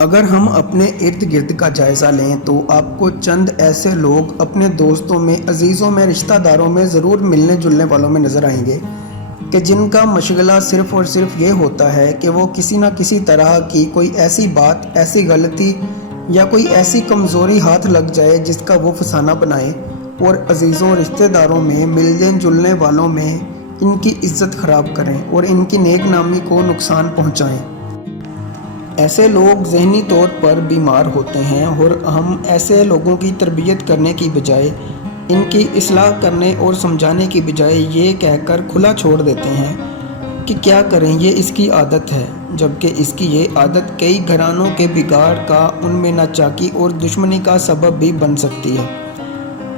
اگر ہم اپنے ارد گرد کا جائزہ لیں تو آپ کو چند ایسے لوگ اپنے دوستوں میں، عزیزوں میں، رشتہ داروں میں ضرور ملنے جلنے والوں میں نظر آئیں گے کہ جن کا مشغلہ صرف اور صرف یہ ہوتا ہے کہ وہ کسی نہ کسی طرح کی کوئی ایسی بات، ایسی غلطی یا کوئی ایسی کمزوری ہاتھ لگ جائے جس کا وہ فسانہ بنائیں اور عزیزوں، رشتہ داروں میں، ملنے جلنے والوں میں ان کی عزت خراب کریں اور ان کی نیک نامی کو نقصان پہنچائیں۔ ایسے لوگ ذہنی طور پر بیمار ہوتے ہیں اور ہم ایسے لوگوں کی تربیت کرنے کی بجائے، ان کی اصلاح کرنے اور سمجھانے کی بجائے یہ کہہ کر کھلا چھوڑ دیتے ہیں کہ کیا کریں، یہ اس کی عادت ہے، جبکہ اس کی یہ عادت کئی گھرانوں کے بگاڑ کا، ان میں ناچاکی اور دشمنی کا سبب بھی بن سکتی ہے۔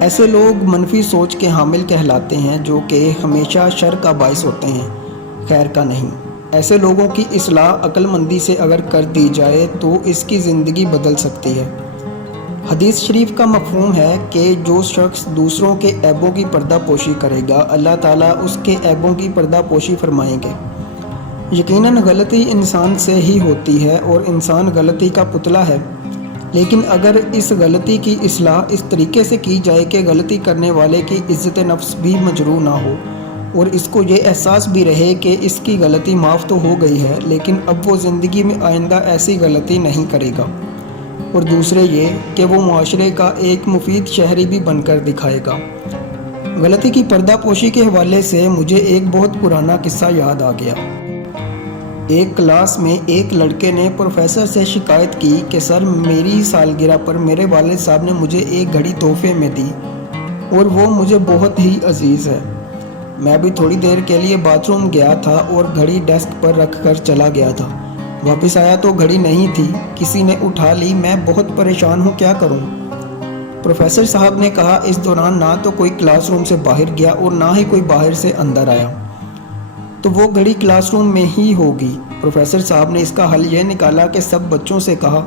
ایسے لوگ منفی سوچ کے حامل کہلاتے ہیں جو کہ ہمیشہ شر کا باعث ہوتے ہیں، خیر کا نہیں۔ ایسے لوگوں کی اصلاح عقل مندی سے اگر کر دی جائے تو اس کی زندگی بدل سکتی ہے۔ حدیث شریف کا مفہوم ہے کہ جو شخص دوسروں کے عیبوں کی پردہ پوشی کرے گا، اللہ تعالیٰ اس کے عیبوں کی پردہ پوشی فرمائیں گے۔ یقیناً غلطی انسان سے ہی ہوتی ہے اور انسان غلطی کا پتلا ہے، لیکن اگر اس غلطی کی اصلاح اس طریقے سے کی جائے کہ غلطی کرنے والے کی عزت نفس بھی مجروح نہ ہو اور اس کو یہ احساس بھی رہے کہ اس کی غلطی معاف تو ہو گئی ہے لیکن اب وہ زندگی میں آئندہ ایسی غلطی نہیں کرے گا، اور دوسرے یہ کہ وہ معاشرے کا ایک مفید شہری بھی بن کر دکھائے گا۔ غلطی کی پردہ پوشی کے حوالے سے مجھے ایک بہت پرانا قصہ یاد آ گیا۔ ایک کلاس میں ایک لڑکے نے پروفیسر سے شکایت کی کہ سر، میری سالگرہ پر میرے والد صاحب نے مجھے ایک گھڑی تحفے میں دی اور وہ مجھے بہت ہی عزیز ہے۔ میں بھی تھوڑی دیر کے لیے باتھ روم گیا تھا اور گھڑی ڈیسک پر رکھ کر چلا گیا تھا۔ واپس آیا تو گھڑی نہیں تھی، کسی نے اٹھا لی۔ میں بہت پریشان ہوں، کیا کروں؟ پروفیسر صاحب نے کہا، اس دوران نہ تو کوئی کلاس روم سے باہر گیا اور نہ ہی کوئی باہر سے اندر آیا، تو وہ گھڑی کلاس روم میں ہی ہوگی۔ پروفیسر صاحب نے اس کا حل یہ نکالا کہ سب بچوں سے کہا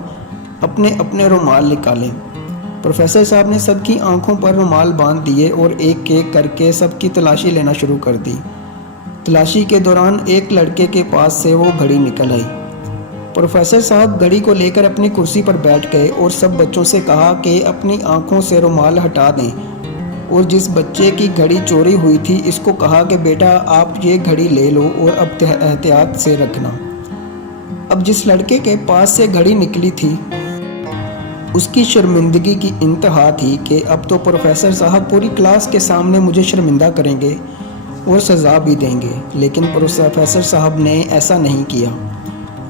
اپنے اپنے رومال نکالیں۔ پروفیسر صاحب نے سب کی آنکھوں پر رومال باندھ دیے اور ایک ایک کر کے سب کی تلاشی لینا شروع کر دی۔ تلاشی کے دوران ایک لڑکے کے پاس سے وہ گھڑی نکل آئی۔ پروفیسر صاحب گھڑی کو لے کر اپنی کرسی پر بیٹھ گئے اور سب بچوں سے کہا کہ اپنی آنکھوں سے رومال ہٹا دیں، اور جس بچے کی گھڑی چوری ہوئی تھی اس کو کہا کہ بیٹا آپ یہ گھڑی لے لو اور اب احتیاط سے رکھنا۔ اب جس لڑکے کے پاس سے گھڑی نکلی تھی اس کی شرمندگی کی انتہا تھی کہ اب تو پروفیسر صاحب پوری کلاس کے سامنے مجھے شرمندہ کریں گے اور سزا بھی دیں گے، لیکن پروفیسر صاحب نے ایسا نہیں کیا۔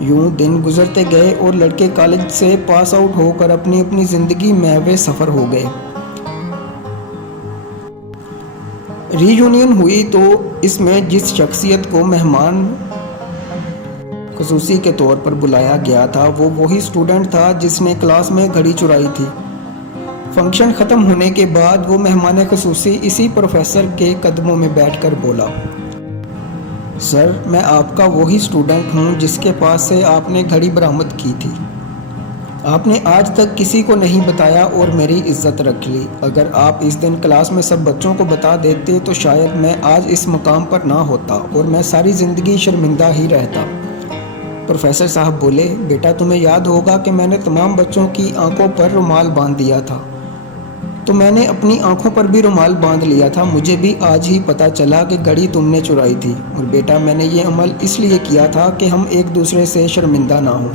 یوں دن گزرتے گئے اور لڑکے کالج سے پاس آؤٹ ہو کر اپنی اپنی زندگی محو سفر ہو گئے۔ ری یونین ہوئی تو اس میں جس شخصیت کو مہمان خصوصی کے طور پر بلایا گیا تھا وہ وہی اسٹوڈنٹ تھا جس نے کلاس میں گھڑی چرائی تھی۔ فنکشن ختم ہونے کے بعد وہ مہمان خصوصی اسی پروفیسر کے قدموں میں بیٹھ کر بولا، سر میں آپ کا وہی اسٹوڈنٹ ہوں جس کے پاس سے آپ نے گھڑی برآمد کی تھی۔ آپ نے آج تک کسی کو نہیں بتایا اور میری عزت رکھ لی۔ اگر آپ اس دن کلاس میں سب بچوں کو بتا دیتے تو شاید میں آج اس مقام پر نہ ہوتا اور میں ساری زندگی شرمندہ ہی رہتا۔ پروفیسر صاحب بولے، بیٹا تمہیں یاد ہوگا کہ میں نے تمام بچوں کی آنکھوں پر رومال باندھ دیا تھا، تو میں نے اپنی آنکھوں پر بھی رومال باندھ لیا تھا۔ مجھے بھی آج ہی پتہ چلا کہ گھڑی تم نے چرائی تھی، اور بیٹا میں نے یہ عمل اس لیے کیا تھا کہ ہم ایک دوسرے سے شرمندہ نہ ہوں۔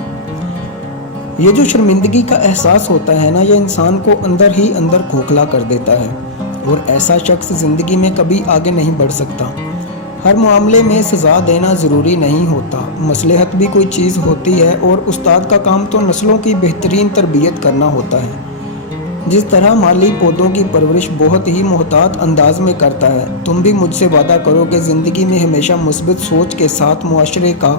یہ جو شرمندگی کا احساس ہوتا ہے نا، یہ انسان کو اندر ہی اندر کھوکھلا کر دیتا ہے اور ایسا شخص زندگی میں کبھی آگے نہیں بڑھ سکتا۔ ہر معاملے میں سزا دینا ضروری نہیں ہوتا، مصلحت بھی کوئی چیز ہوتی ہے، اور استاد کا کام تو نسلوں کی بہترین تربیت کرنا ہوتا ہے۔ جس طرح مالی پودوں کی پرورش بہت ہی محتاط انداز میں کرتا ہے، تم بھی مجھ سے وعدہ کرو کہ زندگی میں ہمیشہ مثبت سوچ کے ساتھ معاشرے کا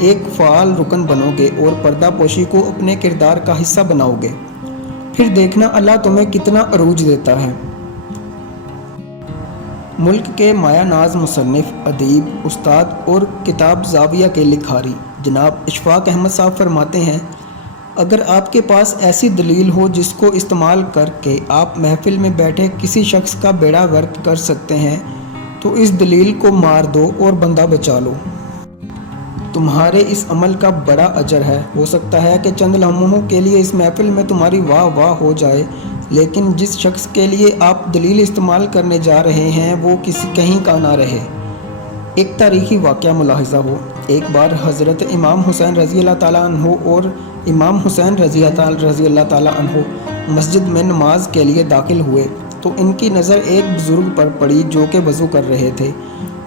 ایک فعال رکن بنو گے اور پردہ پوشی کو اپنے کردار کا حصہ بناؤ گے، پھر دیکھنا اللہ تمہیں کتنا عروج دیتا ہے۔ ملک کے مایہ ناز مصنف، ادیب، استاد اور کتاب زاویہ کے لکھاری جناب اشفاق احمد صاحب فرماتے ہیں، اگر آپ کے پاس ایسی دلیل ہو جس کو استعمال کر کے آپ محفل میں بیٹھے کسی شخص کا بیڑا غرق کر سکتے ہیں تو اس دلیل کو مار دو اور بندہ بچا لو۔ تمہارے اس عمل کا بڑا اجر ہے۔ ہو سکتا ہے کہ چند لمحوں کے لیے اس محفل میں تمہاری واہ واہ ہو جائے، لیکن جس شخص کے لیے آپ دلیل استعمال کرنے جا رہے ہیں وہ کہیں کا نہ رہے۔ ایک تاریخی واقعہ ملاحظہ ہو۔ ایک بار حضرت امام حسین رضی اللہ تعالیٰ عنہ اور امام حسین رضی اللہ تعالیٰ عنہ مسجد میں نماز کے لیے داخل ہوئے تو ان کی نظر ایک بزرگ پر پڑی جو کہ وضو کر رہے تھے۔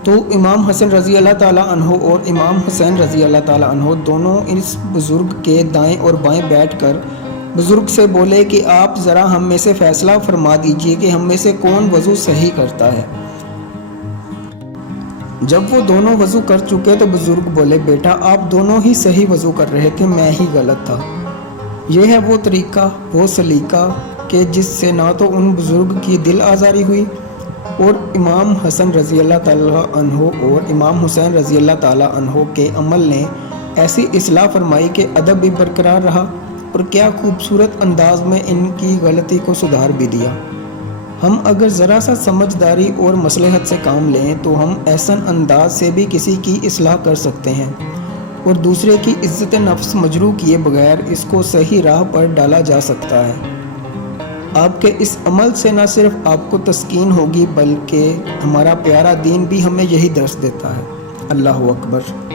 تو امام حسن رضی اللہ تعالیٰ عنہ اور امام حسین رضی اللہ تعالیٰ عنہ دونوں اس بزرگ کے دائیں اور بائیں بیٹھ کر بزرگ سے بولے کہ آپ ذرا ہم میں سے فیصلہ فرما دیجئے کہ ہم میں سے کون وضو صحیح کرتا ہے۔ جب وہ دونوں وضو کر چکے تو بزرگ بولے، بیٹا آپ دونوں ہی صحیح وضو کر رہے تھے، میں ہی غلط تھا۔ یہ ہے وہ طریقہ، وہ سلیقہ کہ جس سے نہ تو ان بزرگ کی دل آزاری ہوئی اور امام حسن رضی اللہ تعالیٰ عنہ اور امام حسین رضی اللہ تعالیٰ عنہ کے عمل نے ایسی اصلاح فرمائی کہ ادب بھی برقرار رہا اور کیا خوبصورت انداز میں ان کی غلطی کو سدھار بھی دیا۔ ہم اگر ذرا سا سمجھداری اور مصلحت سے کام لیں تو ہم احسن انداز سے بھی کسی کی اصلاح کر سکتے ہیں اور دوسرے کی عزت نفس مجروح کیے بغیر اس کو صحیح راہ پر ڈالا جا سکتا ہے۔ آپ کے اس عمل سے نہ صرف آپ کو تسکین ہوگی بلکہ ہمارا پیارا دین بھی ہمیں یہی درس دیتا ہے۔ اللہ اکبر۔